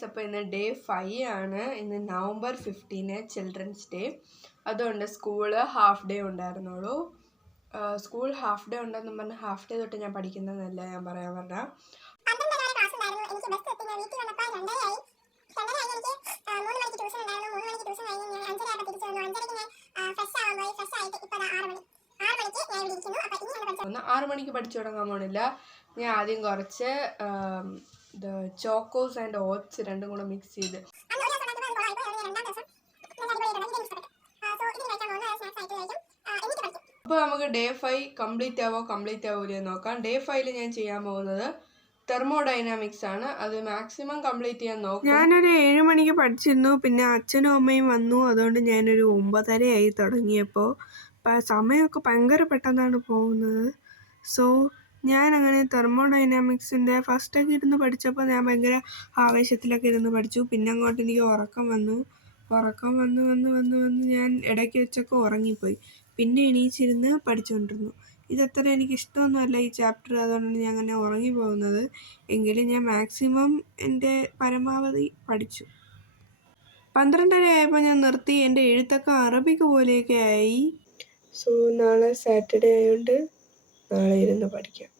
Guys, അപ്പോൾ ഇന്ന് day 5 ആണ്. ഇന്ന് November 15 ചിൽഡ്രൻസ് ഡേ. അതുകൊണ്ട് സ്കൂള് ഹാഫ് ഡേ ഉണ്ടായിരുന്നുള്ളൂ. സ്കൂൾ ഹാഫ് ഡേ ഉണ്ടെന്ന് പറഞ്ഞാൽ ഹാഫ് ഡേ തൊട്ട് ഞാൻ പഠിക്കുന്നതല്ല ഞാൻ പറയാൻ പറഞ്ഞാൽ. ഒന്ന് 6 മണിക്ക് പഠിച്ചു തുടങ്ങാൻ പോണില്ല. ഞാൻ ആദ്യം കുറച്ച് ചോക്കോസ് ആൻഡ് ഓട്സ് രണ്ടും കൂടെ മിക്സ് ചെയ്ത് അപ്പോൾ നമുക്ക് ഡേ 5 കംപ്ലീറ്റ് ആവൂലേ നോക്കാം. ഡേ 5 ഞാൻ ചെയ്യാൻ പോകുന്നത് തെർമോഡൈനാമിക്സ് ആണ്. അത് മാക്സിമം കംപ്ലീറ്റ് ചെയ്യാൻ നോക്കും. ഞാനൊരു 7 മണിക്ക് പഠിച്ചിരുന്നു. പിന്നെ അച്ഛനും അമ്മയും വന്നു. അതുകൊണ്ട് ഞാനൊരു 9:30 തുടങ്ങിയപ്പോൾ സമയമൊക്കെ ഭയങ്കര പെട്ടെന്നാണ് പോകുന്നത്. സോ ഞാനങ്ങനെ തെർമോഡൈനാമിക്സിൻ്റെ ഫസ്റ്റൊക്കെ ഇരുന്ന് പഠിച്ചപ്പോൾ ഞാൻ ഭയങ്കര ആവേശത്തിലൊക്കെ ഇരുന്ന് പഠിച്ചു. പിന്നെ അങ്ങോട്ട് എനിക്ക് ഉറക്കം വന്ന് ഞാൻ ഇടയ്ക്ക് വെച്ചൊക്കെ ഉറങ്ങിപ്പോയി. പിന്നെ എണീച്ചിരുന്ന് പഠിച്ചുകൊണ്ടിരുന്നു. ഇതത്ര എനിക്കിഷ്ടമൊന്നുമല്ല ഈ ചാപ്റ്റർ. അതുകൊണ്ടാണ് ഞാൻ അങ്ങനെ ഉറങ്ങിപ്പോകുന്നത്. എങ്കിലും ഞാൻ മാക്സിമം എൻ്റെ പരമാവധി പഠിച്ചു. 12:30 ആയപ്പോൾ ഞാൻ നിർത്തി. എൻ്റെ എഴുത്തൊക്കെ അറബിക്ക് പോലെയൊക്കെ ആയി. സോ നാളെ സാറ്റർഡേ ആയതുകൊണ്ട് നാളെ ഇരുന്ന് പഠിക്കാം.